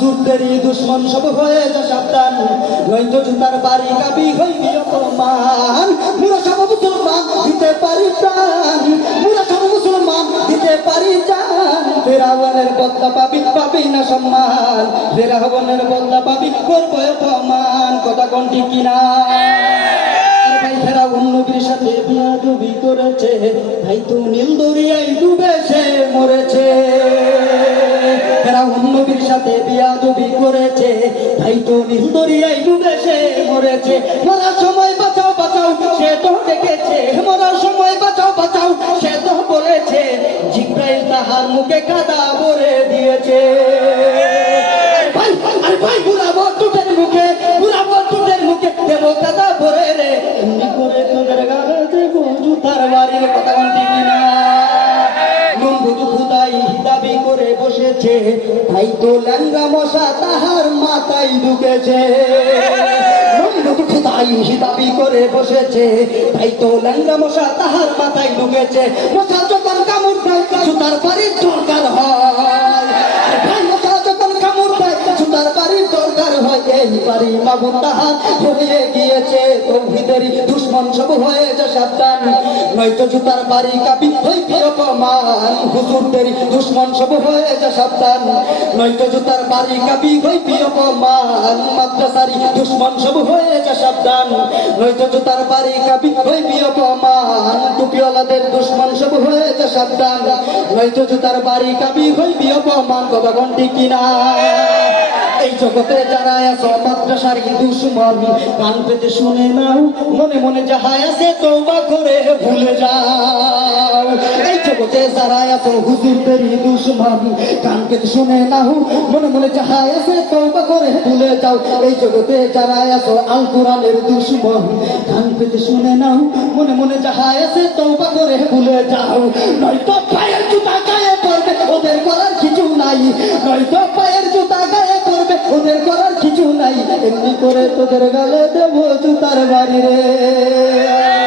হুজুরদেরই দুশ্মন সব হয়ে যা সাবধান। নয়তো জুতার বাড়ি কাবি হইবি অপমান। মুরা সব মুসলমান দিতে পারি প্রাণ। মুরা সব মুসলমান দিতে পারি জান। ফেরাওয়ানের বদলা পাবি পাবি না সম্মান। ফেরাওয়ানের বদলা পাবি, করব অপমান। কথা কোনটি কিনা? নবীর সাথে বিয়াদবি করেছে। ভাই, তো নীল দরিয়ায় ডুবে মরেছে। ফেরা নবীর সাথে বিয়াদবি ভাই তো নীল দরিয়ায় ডুবে সে মরেছে। মরার সময় বাঁচাও বাঁচাও, সে তো ডেকেছে। মরার সময় বাঁচাও বাঁচাও, সে তো বলেছে, জিব্রাইল তাহার মুখে কাদা ভরে দিয়েছে। ভাই, আরে ভাই বুড়াবো মুখে বুড়াবো কাদা ভরে রে। এমনি কথা বসেছে ভাই তো ল্যাংরা মশা, তাহার মাথায় ঢুকেছে। করে বসেছে। তাই তো মশা, তাহার মাথায় ঢুকেছে। বাড়ির দরকার হয়। মশা যখন কামড় দেয় জুতার বাড়ির এই তাহার গিয়েছে দুশ্মন সব সাবধান। নয়তো জুতার বাড়ি হইবি অপমান হুজুরদেরই দুশ্মন সব হয়ে সাবধান। নয়তো জুতার বাড়ি কাবি হইবি অপমান মাদ্রাসারি দুশ্মন সব হয়ে সাবধান। নয়তো জুতার বাড়ি অপমান টুপিওয়ালাদের দুশ্মন সব সাবধান। নয়তো জুতার বাড়ি ঘন্টি কিনা? এই জগতে যারা আছো, মাদ্রাসার দুশ্মন কান পেতে শুনে নাও, মনে মনে যাহা আছে তৌবা করে ভুলে যাও। এই জগতে যারা পেতে শুনে নাও, মনে মনে যাহা আছে করে ভুলে যাও। এই জগতে যারা আল কোরআনের পেতে শুনে নাও, মনে মনে যাহা আছে করে ভুলে যাও। নয়তো পায়ের জুতা গায়ে পড়বে, ওদের করার কিছু নাই, নয়তো পায়ের ওদের করার কিছু নাই। এমনি করে তোদের গালে দেবো তার বাড়ি রে।